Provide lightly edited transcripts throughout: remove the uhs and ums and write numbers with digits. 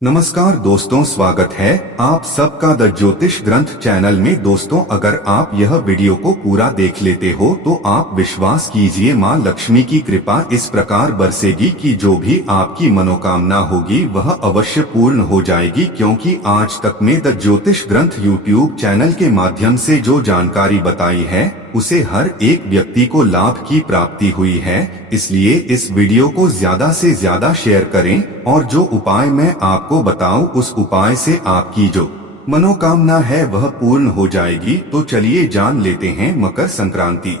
नमस्कार दोस्तों, स्वागत है आप सबका द ज्योतिष ग्रंथ चैनल में। दोस्तों, अगर आप यह वीडियो को पूरा देख लेते हो तो आप विश्वास कीजिए माँ लक्ष्मी की कृपा इस प्रकार बरसेगी कि जो भी आपकी मनोकामना होगी वह अवश्य पूर्ण हो जाएगी। क्योंकि आज तक में द ज्योतिष ग्रंथ यूट्यूब चैनल के माध्यम से जो जानकारी बताई है उसे हर एक व्यक्ति को लाभ की प्राप्ति हुई है। इसलिए इस वीडियो को ज्यादा से ज्यादा शेयर करें और जो उपाय मैं आपको बताऊं उस उपाय से आपकी जो मनोकामना है वह पूर्ण हो जाएगी। तो चलिए जान लेते हैं मकर संक्रांति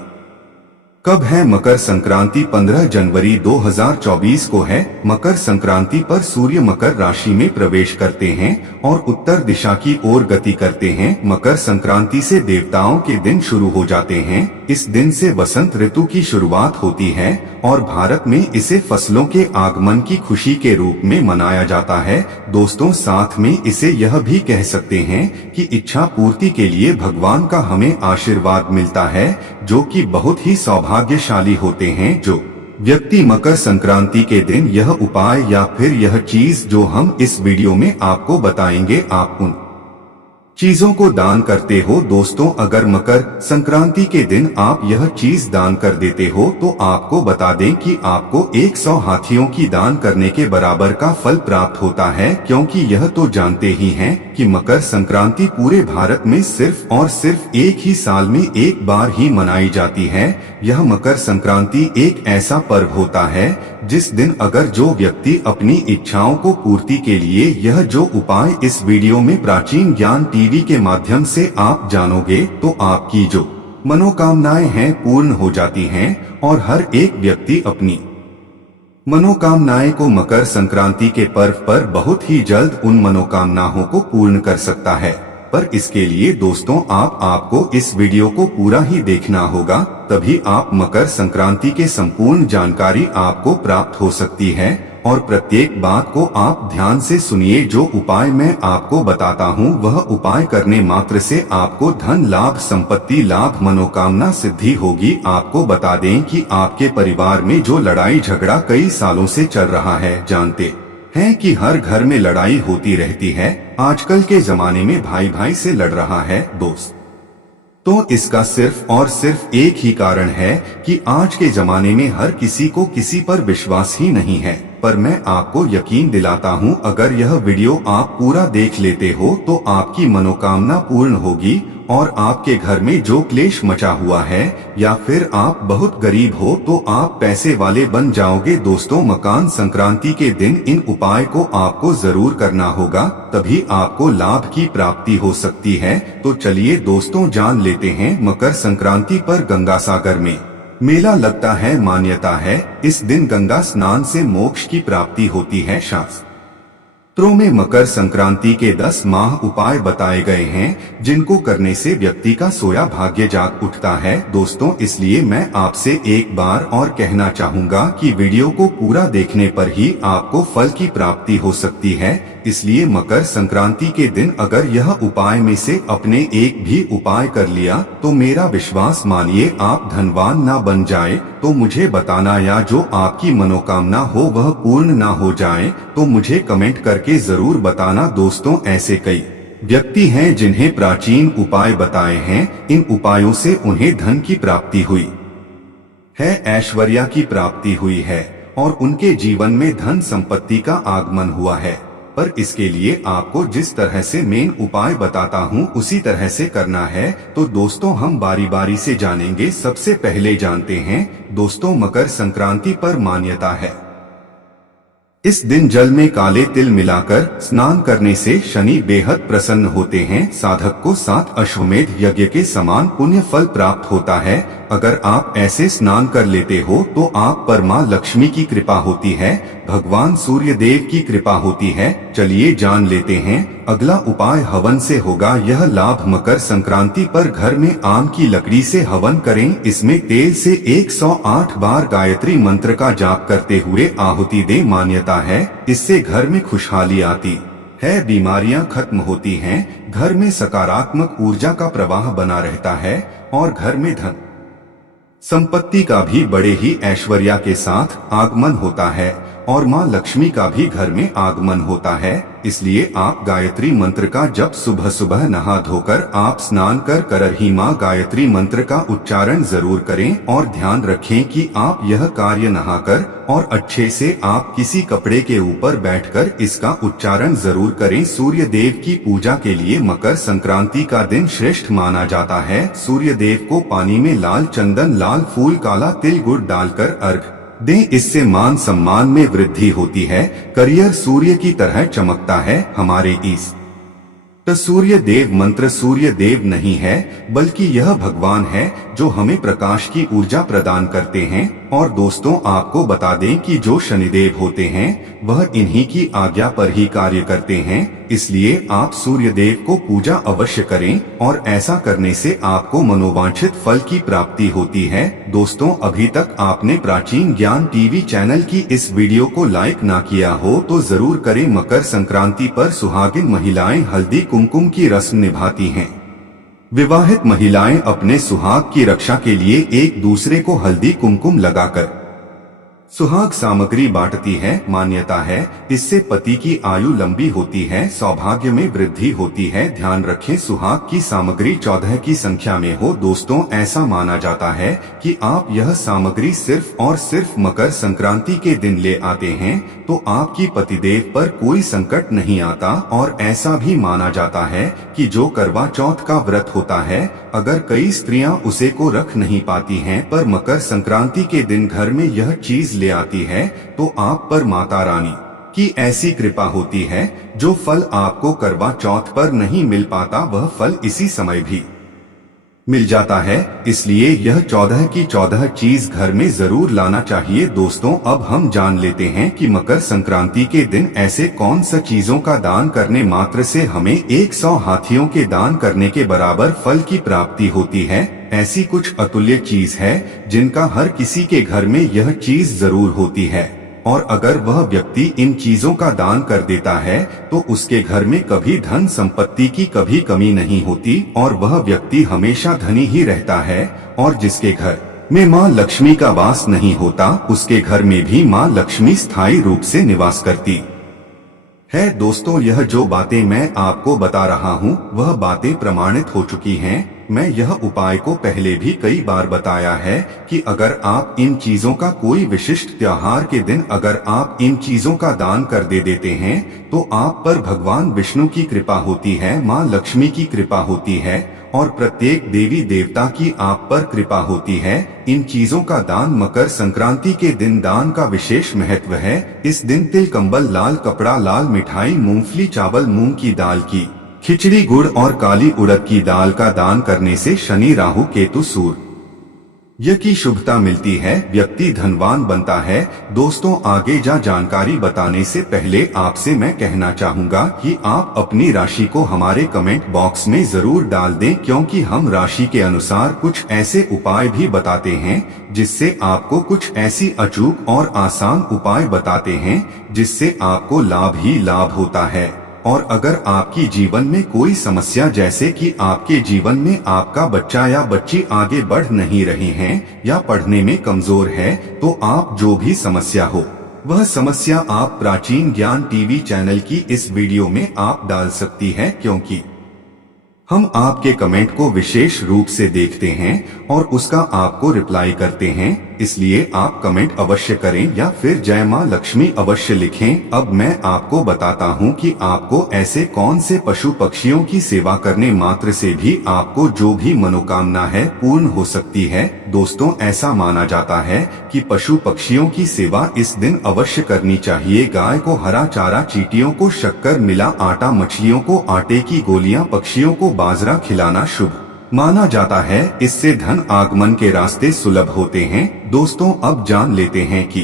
कब है। मकर संक्रांति 15 जनवरी 2024 को है। मकर संक्रांति पर सूर्य मकर राशि में प्रवेश करते हैं और उत्तर दिशा की ओर गति करते हैं। मकर संक्रांति से देवताओं के दिन शुरू हो जाते हैं। इस दिन से वसंत ऋतु की शुरुआत होती है और भारत में इसे फसलों के आगमन की खुशी के रूप में मनाया जाता है। दोस्तों, साथ में इसे यह भी कह सकते हैं कि इच्छा पूर्ति के लिए भगवान का हमें आशीर्वाद मिलता है, जो कि बहुत ही सौभाग्यशाली होते हैं। जो व्यक्ति मकर संक्रांति के दिन यह उपाय या फिर यह चीज जो हम इस वीडियो में आपको बताएंगे, आप उन चीजों को दान करते हो। दोस्तों, अगर मकर संक्रांति के दिन आप यह चीज दान कर देते हो तो आपको बता दें कि आपको 100 हाथियों की दान करने के बराबर का फल प्राप्त होता है। क्योंकि यह तो जानते ही हैं कि मकर संक्रांति पूरे भारत में सिर्फ और सिर्फ एक ही साल में एक बार ही मनाई जाती है। यह मकर संक्रांति एक ऐसा पर्व होता है जिस दिन अगर जो व्यक्ति अपनी इच्छाओं को पूर्ति के लिए यह जो उपाय इस वीडियो में प्राचीन ज्ञान टीवी के माध्यम से आप जानोगे तो आपकी जो मनोकामनाएं हैं पूर्ण हो जाती हैं और हर एक व्यक्ति अपनी मनोकामनाएं को मकर संक्रांति के पर्व पर बहुत ही जल्द उन मनोकामनाओं को पूर्ण कर सकता है। पर इसके लिए दोस्तों आपको इस वीडियो को पूरा ही देखना होगा, तभी आप मकर संक्रांति के संपूर्ण जानकारी आपको प्राप्त हो सकती है। और प्रत्येक बात को आप ध्यान से सुनिए। जो उपाय मैं आपको बताता हूँ वह उपाय करने मात्र से आपको धन लाभ, संपत्ति लाभ, मनोकामना सिद्धि होगी। आपको बता दें कि आपके परिवार में जो लड़ाई झगड़ा कई सालों से चल रहा है, जानते हैं कि हर घर में लड़ाई होती रहती है। आजकल के जमाने में भाई भाई से लड़ रहा है दोस्त, तो इसका सिर्फ और सिर्फ एक ही कारण है कि आज के जमाने में हर किसी को किसी पर विश्वास ही नहीं है। पर मैं आपको यकीन दिलाता हूं, अगर यह वीडियो आप पूरा देख लेते हो तो आपकी मनोकामना पूर्ण होगी और आपके घर में जो क्लेश मचा हुआ है या फिर आप बहुत गरीब हो तो आप पैसे वाले बन जाओगे। दोस्तों, मकर संक्रांति के दिन इन उपाय को आपको जरूर करना होगा, तभी आपको लाभ की प्राप्ति हो सकती है। तो चलिए दोस्तों जान लेते हैं। मकर संक्रांति पर गंगा सागर में मेला लगता है। मान्यता है इस दिन गंगा स्नान से मोक्ष की प्राप्ति होती है। शास्त्रों में मकर संक्रांति के 10 माह उपाय बताए गए हैं जिनको करने से व्यक्ति का सोया भाग्य जाग उठता है। दोस्तों, इसलिए मैं आपसे एक बार और कहना चाहूंगा कि वीडियो को पूरा देखने पर ही आपको फल की प्राप्ति हो सकती है। इसलिए मकर संक्रांति के दिन अगर यह उपाय में से अपने एक भी उपाय कर लिया तो मेरा विश्वास मानिए आप धनवान ना बन जाए तो मुझे बताना, या जो आपकी मनोकामना हो वह पूर्ण ना हो जाए तो मुझे कमेंट करके जरूर बताना। दोस्तों, ऐसे कई व्यक्ति हैं जिन्हें प्राचीन उपाय बताए हैं। इन उपायों से उन्हें धन की प्राप्ति हुई है, ऐश्वर्य की प्राप्ति हुई है और उनके जीवन में धन संपत्ति का आगमन हुआ है। पर इसके लिए आपको जिस तरह से मेन उपाय बताता हूँ उसी तरह से करना है। तो दोस्तों हम बारी बारी से जानेंगे। सबसे पहले जानते हैं दोस्तों, मकर संक्रांति पर मान्यता है इस दिन जल में काले तिल मिलाकर स्नान करने से शनि बेहद प्रसन्न होते हैं। साधक को 7 अश्वमेध यज्ञ के समान पुण्य फल प्राप्त होता है। अगर आप ऐसे स्नान कर लेते हो तो आप पर मां लक्ष्मी की कृपा होती है, भगवान सूर्य देव की कृपा होती है। चलिए जान लेते हैं। अगला उपाय हवन से होगा। यह लाभ मकर संक्रांति पर घर में आम की लकड़ी से हवन करें। इसमें तेल से 108 बार गायत्री मंत्र का जाप करते हुए आहुति दें। मान्यता है इससे घर में खुशहाली आती है, बीमारियां खत्म होती हैं, घर में सकारात्मक ऊर्जा का प्रवाह बना रहता है और घर में धन संपत्ति का भी बड़े ही ऐश्वर्य के साथ आगमन होता है। और माँ लक्ष्मी का भी घर में आगमन होता है। इसलिए आप गायत्री मंत्र का जप सुबह सुबह नहा धोकर आप स्नान कर ही माँ गायत्री मंत्र का उच्चारण जरूर करें और ध्यान रखें कि आप यह कार्य नहाकर और अच्छे से आप किसी कपड़े के ऊपर बैठकर इसका उच्चारण जरूर करें। सूर्य देव की पूजा के लिए मकर संक्रांति का दिन श्रेष्ठ माना जाता है। सूर्य देव को पानी में लाल चंदन, लाल फूल, काला तिल, गुड़ डालकर अर्घ दें। इससे मान सम्मान में वृद्धि होती है। करियर सूर्य की तरह चमकता है। हमारे इस सूर्य देव मंत्र सूर्य देव नहीं है बल्कि यह भगवान है जो हमें प्रकाश की ऊर्जा प्रदान करते हैं। और दोस्तों, आपको बता दें कि जो शनिदेव होते हैं वह इन्हीं की आज्ञा पर ही कार्य करते हैं। इसलिए आप सूर्य देव को पूजा अवश्य करें और ऐसा करने से आपको मनोवांछित फल की प्राप्ति होती है। दोस्तों, अभी तक आपने प्राचीन ज्ञान टीवी चैनल की इस वीडियो को लाइक ना किया हो तो जरूर करें। मकर संक्रांति पर सुहागिन महिलाएं हल्दी कुमकुम की रस्म निभाती हैं। विवाहित महिलाएं अपने सुहाग की रक्षा के लिए एक दूसरे को हल्दी कुमकुम लगाकर सुहाग सामग्री बांटती है। मान्यता है इससे पति की आयु लंबी होती है, सौभाग्य में वृद्धि होती है। ध्यान रखें सुहाग की सामग्री 14 की संख्या में हो। दोस्तों, ऐसा माना जाता है कि आप यह सामग्री सिर्फ और सिर्फ मकर संक्रांति के दिन ले आते हैं तो आपकी पतिदेव पर कोई संकट नहीं आता। और ऐसा भी माना जाता है कि जो करवा चौथ का व्रत होता है, अगर कई स्त्रियां उसे को रख नहीं पाती हैं पर मकर संक्रांति के दिन घर में यह चीज ले आती है तो आप पर माता रानी की ऐसी कृपा होती है। जो फल आपको करवा चौथ पर नहीं मिल पाता वह फल इसी समय भी मिल जाता है। इसलिए यह 14 की 14 चीज घर में जरूर लाना चाहिए। दोस्तों, अब हम जान लेते हैं कि मकर संक्रांति के दिन ऐसे कौन सा चीजों का दान करने मात्र से हमें 100 हाथियों के दान करने के बराबर फल की प्राप्ति होती है। ऐसी कुछ अतुल्य चीज है जिनका हर किसी के घर में यह चीज जरूर होती है और अगर वह व्यक्ति इन चीजों का दान कर देता है तो उसके घर में कभी धन संपत्ति की कभी कमी नहीं होती और वह व्यक्ति हमेशा धनी ही रहता है। और जिसके घर में माँ लक्ष्मी का वास नहीं होता उसके घर में भी माँ लक्ष्मी स्थायी रूप से निवास करती है। दोस्तों, यह जो बातें मैं आपको बता रहा हूँ वह बातें प्रमाणित हो चुकी हैं। मैं यह उपाय को पहले भी कई बार बताया है कि अगर आप इन चीजों का कोई विशिष्ट त्योहार के दिन अगर आप इन चीजों का दान कर देते हैं तो आप पर भगवान विष्णु की कृपा होती है, माँ लक्ष्मी की कृपा होती है और प्रत्येक देवी देवता की आप पर कृपा होती है। इन चीजों का दान मकर संक्रांति के दिन दान का विशेष महत्व है। इस दिन तिल, कंबल, लाल कपड़ा, लाल मिठाई, मूंगफली, चावल, मूंग की दाल की खिचड़ी, गुड़ और काली उड़द की दाल का दान करने से शनि, राहु, केतु, सूर्य की शुभता मिलती है, व्यक्ति धनवान बनता है। दोस्तों, आगे जानकारी बताने से पहले आपसे मैं कहना चाहूँगा कि आप अपनी राशि को हमारे कमेंट बॉक्स में जरूर डाल दें क्योंकि हम राशि के अनुसार कुछ ऐसे उपाय भी बताते हैं जिससे आपको कुछ ऐसी अचूक और आसान उपाय बताते हैं जिससे आपको लाभ ही लाभ होता है। और अगर आपकी जीवन में कोई समस्या जैसे कि आपके जीवन में आपका बच्चा या बच्ची आगे बढ़ नहीं रहे हैं या पढ़ने में कमजोर है तो आप जो भी समस्या हो वह समस्या आप प्राचीन ज्ञान टीवी चैनल की इस वीडियो में आप डाल सकती है क्योंकि हम आपके कमेंट को विशेष रूप से देखते हैं और उसका आपको रिप्लाई करते हैं। इसलिए आप कमेंट अवश्य करें या फिर जय मां लक्ष्मी अवश्य लिखें। अब मैं आपको बताता हूं कि आपको ऐसे कौन से पशु पक्षियों की सेवा करने मात्र से भी आपको जो भी मनोकामना है पूर्ण हो सकती है। दोस्तों, ऐसा माना जाता है कि पशु पक्षियों की सेवा इस दिन अवश्य करनी चाहिए। गाय को हरा चारा, चींटियों को शक्कर मिला आटा, मछलियों को आटे की गोलियां, पक्षियों को बाजरा खिलाना शुभ माना जाता है। इससे धन आगमन के रास्ते सुलभ होते हैं। दोस्तों, अब जान लेते हैं कि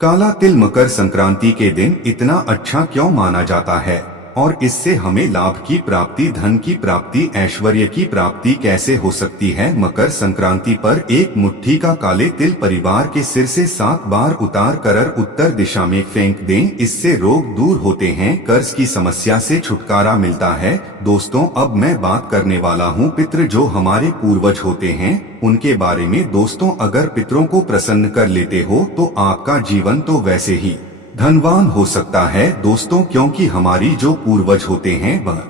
काला तिल मकर संक्रांति के दिन इतना अच्छा क्यों माना जाता है और इससे हमें लाभ की प्राप्ति, धन की प्राप्ति, ऐश्वर्य की प्राप्ति कैसे हो सकती है। मकर संक्रांति पर एक मुट्ठी का काले तिल परिवार के सिर से 7 बार उतार कर उत्तर दिशा में फेंक दें। इससे रोग दूर होते हैं, कर्ज की समस्या से छुटकारा मिलता है। दोस्तों, अब मैं बात करने वाला हूँ पितृ जो हमारे पूर्वज होते हैं उनके बारे में दोस्तों अगर पितरों को प्रसन्न कर लेते हो तो आपका जीवन तो वैसे ही धनवान हो सकता है दोस्तों, क्योंकि हमारी जो पूर्वज होते हैं वह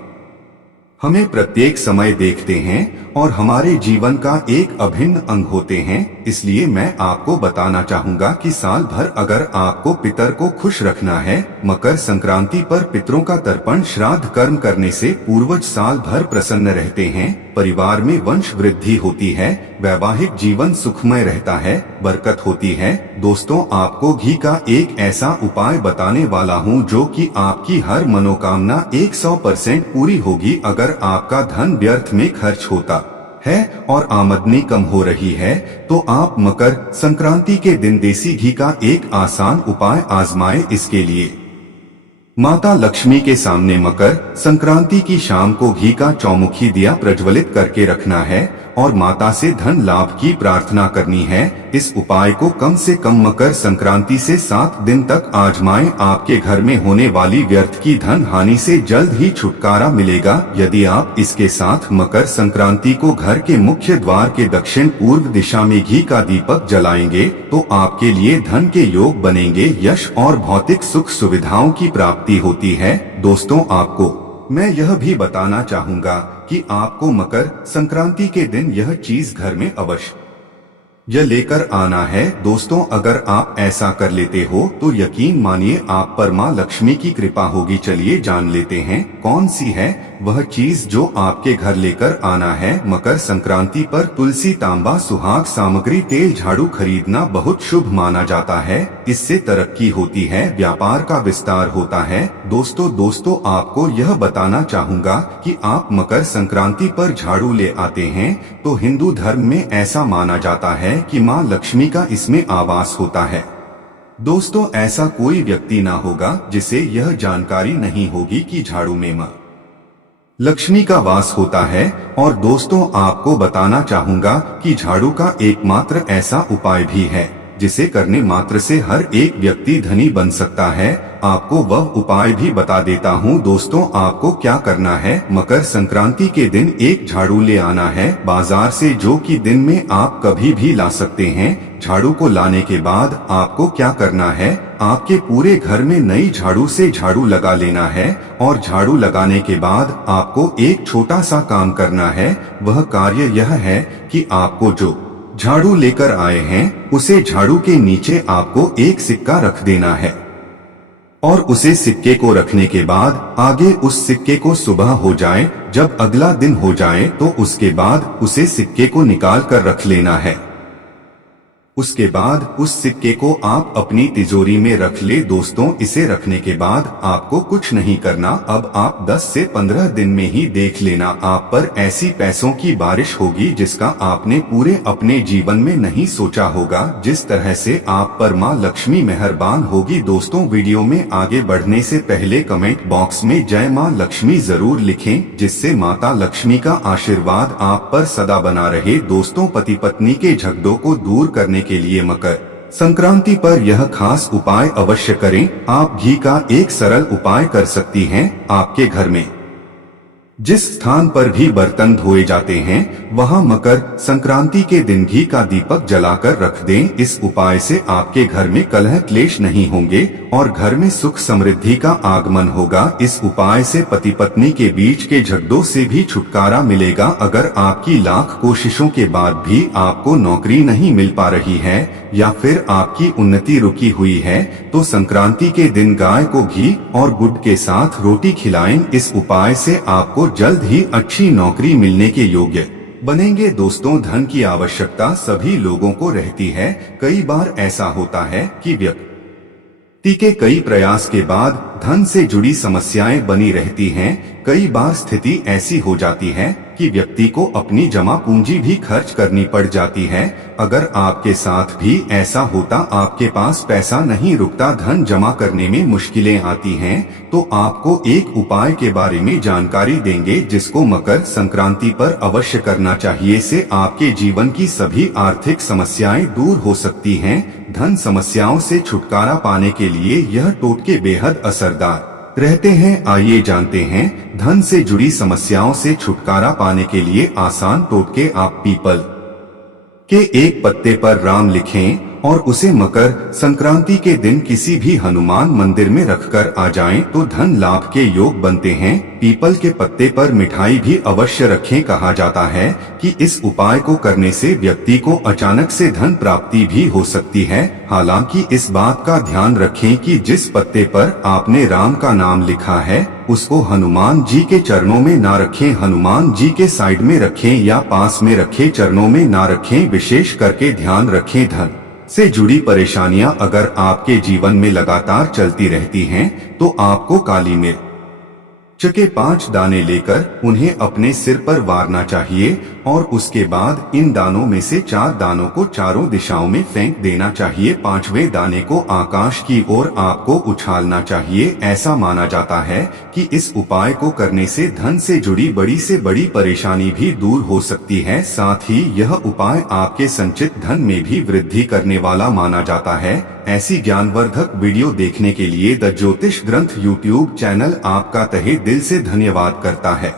हमें प्रत्येक समय देखते हैं और हमारे जीवन का एक अभिन्न अंग होते हैं। इसलिए मैं आपको बताना चाहूंगा कि साल भर अगर आपको पितर को खुश रखना है, मकर संक्रांति पर पितरों का तर्पण श्राद्ध कर्म करने से पूर्वज साल भर प्रसन्न रहते हैं, परिवार में वंश वृद्धि होती है, वैवाहिक जीवन सुखमय रहता है, बरकत होती है। दोस्तों आपको घी का एक ऐसा उपाय बताने वाला हूँ जो कि आपकी हर मनोकामना 100% पूरी होगी। अगर आपका धन व्यर्थ में खर्च होता है और आमदनी कम हो रही है तो आप मकर संक्रांति के दिन देसी घी का एक आसान उपाय आजमाएं। इसके लिए माता लक्ष्मी के सामने मकर संक्रांति की शाम को घी का चौमुखी दिया प्रज्वलित करके रखना है और माता से धन लाभ की प्रार्थना करनी है। इस उपाय को कम से कम मकर संक्रांति से 7 दिन तक आजमाएं। आपके घर में होने वाली व्यर्थ की धन हानि से जल्द ही छुटकारा मिलेगा। यदि आप इसके साथ मकर संक्रांति को घर के मुख्य द्वार के दक्षिण पूर्व दिशा में घी का दीपक जलाएंगे तो आपके लिए धन के योग बनेंगे, यश और भौतिक सुख सुविधाओं की प्राप्ति होती है। दोस्तों आपको मैं यह भी बताना चाहूंगा कि आपको मकर संक्रांति के दिन यह चीज घर में अवश्य यह लेकर आना है। दोस्तों अगर आप ऐसा कर लेते हो तो यकीन मानिए आप पर मां लक्ष्मी की कृपा होगी। चलिए जान लेते हैं कौन सी है वह चीज जो आपके घर लेकर आना है। मकर संक्रांति पर तुलसी, तांबा, सुहाग सामग्री, तेल, झाड़ू खरीदना बहुत शुभ माना जाता है। इससे तरक्की होती है, व्यापार का विस्तार होता है। दोस्तों आपको यह बताना चाहूंगा कि आप मकर संक्रांति पर झाड़ू ले आते हैं तो हिंदू धर्म में ऐसा माना जाता है कि मां लक्ष्मी का इसमें आवास होता है। दोस्तों ऐसा कोई व्यक्ति ना होगा जिसे यह जानकारी नहीं होगी कि झाड़ू में मां लक्ष्मी का वास होता है। और दोस्तों आपको बताना चाहूंगा कि झाड़ू का एकमात्र ऐसा उपाय भी है जिसे करने मात्र से हर एक व्यक्ति धनी बन सकता है। आपको वह उपाय भी बता देता हूँ। दोस्तों आपको क्या करना है, मकर संक्रांति के दिन एक झाड़ू ले आना है बाजार से, जो कि दिन में आप कभी भी ला सकते हैं। झाड़ू को लाने के बाद आपको क्या करना है, आपके पूरे घर में नई झाड़ू से झाड़ू लगा लेना है और झाड़ू लगाने के बाद आपको एक छोटा सा काम करना है। वह कार्य यह है कि आपको जो झाड़ू लेकर आए हैं उसे झाड़ू के नीचे आपको एक सिक्का रख देना है और उसे सिक्के को रखने के बाद आगे उस सिक्के को सुबह हो जाए, जब अगला दिन हो जाए तो उसके बाद उसे सिक्के को निकाल कर रख लेना है। उसके बाद उस सिक्के को आप अपनी तिजोरी में रख ले। दोस्तों इसे रखने के बाद आपको कुछ नहीं करना। अब आप 10 से 15 दिन में ही देख लेना आप पर ऐसी पैसों की बारिश होगी जिसका आपने पूरे अपने जीवन में नहीं सोचा होगा। जिस तरह से आप पर मां लक्ष्मी मेहरबान होगी। दोस्तों वीडियो में आगे बढ़ने से पहले कमेंट बॉक्स में जय मां लक्ष्मी जरूर लिखें, जिससे माता लक्ष्मी का आशीर्वाद आप पर सदा बना रहे। दोस्तों पति पत्नी के झगड़ों को दूर करने के लिए मकर संक्रांति पर यह खास उपाय अवश्य करें। आप घी का एक सरल उपाय कर सकती हैं। आपके घर में जिस स्थान पर भी बर्तन धोए जाते हैं वहां मकर संक्रांति के दिन घी का दीपक जलाकर रख दें। इस उपाय से आपके घर में कलह क्लेश नहीं होंगे और घर में सुख समृद्धि का आगमन होगा। इस उपाय से पति पत्नी के बीच के झगड़ों से भी छुटकारा मिलेगा। अगर आपकी लाख कोशिशों के बाद भी आपको नौकरी नहीं मिल पा रही है या फिर आपकी उन्नति रुकी हुई है तो संक्रांति के दिन गाय को घी और गुड़ के साथ रोटी खिलाएं। इस उपाय से आपको जल्द ही अच्छी नौकरी मिलने के योग्य बनेंगे। दोस्तों धन की आवश्यकता सभी लोगों को रहती है। कई बार ऐसा होता है कि व्यक्ति के कई प्रयास के बाद धन से जुड़ी समस्याएं बनी रहती हैं। कई बार स्थिति ऐसी हो जाती है कि व्यक्ति को अपनी जमा पूंजी भी खर्च करनी पड़ जाती है। अगर आपके साथ भी ऐसा होता, आपके पास पैसा नहीं रुकता, धन जमा करने में मुश्किलें आती हैं, तो आपको एक उपाय के बारे में जानकारी देंगे जिसको मकर संक्रांति पर अवश्य करना चाहिए। से आपके जीवन की सभी आर्थिक समस्याएं दूर हो सकती हैं। धन समस्याओं से छुटकारा पाने के लिए यह टोटके बेहद असरदार रहते हैं। आइए जानते हैं धन से जुड़ी समस्याओं से छुटकारा पाने के लिए आसान टोटके। आप पीपल के एक पत्ते पर राम लिखें और उसे मकर संक्रांति के दिन किसी भी हनुमान मंदिर में रखकर आ जाएं तो धन लाभ के योग बनते हैं। पीपल के पत्ते पर मिठाई भी अवश्य रखें। कहा जाता है कि इस उपाय को करने से व्यक्ति को अचानक से धन प्राप्ति भी हो सकती है। हालांकि इस बात का ध्यान रखें कि जिस पत्ते पर आपने राम का नाम लिखा है उसको हनुमान जी के चरणों में ना रखें, हनुमान जी के साइड में रखें या पास में रखें, चरणों में ना रखें। विशेष करके ध्यान रखें, धन से जुड़ी परेशानियां अगर आपके जीवन में लगातार चलती रहती हैं तो आपको काली मिर्च के 5 दाने लेकर उन्हें अपने सिर पर वारना चाहिए और उसके बाद इन दानों में से 4 दानों को चारों दिशाओं में फेंक देना चाहिए। 5वें दाने को आकाश की ओर आपको उछालना चाहिए। ऐसा माना जाता है कि इस उपाय को करने से धन से जुड़ी बड़ी से बड़ी परेशानी भी दूर हो सकती है। साथ ही यह उपाय आपके संचित धन में भी वृद्धि करने वाला माना जाता है। ऐसी ज्ञानवर्धक वीडियो देखने के लिए द ज्योतिष ग्रंथ यूट्यूब चैनल आपका तहे दिल से धन्यवाद करता है।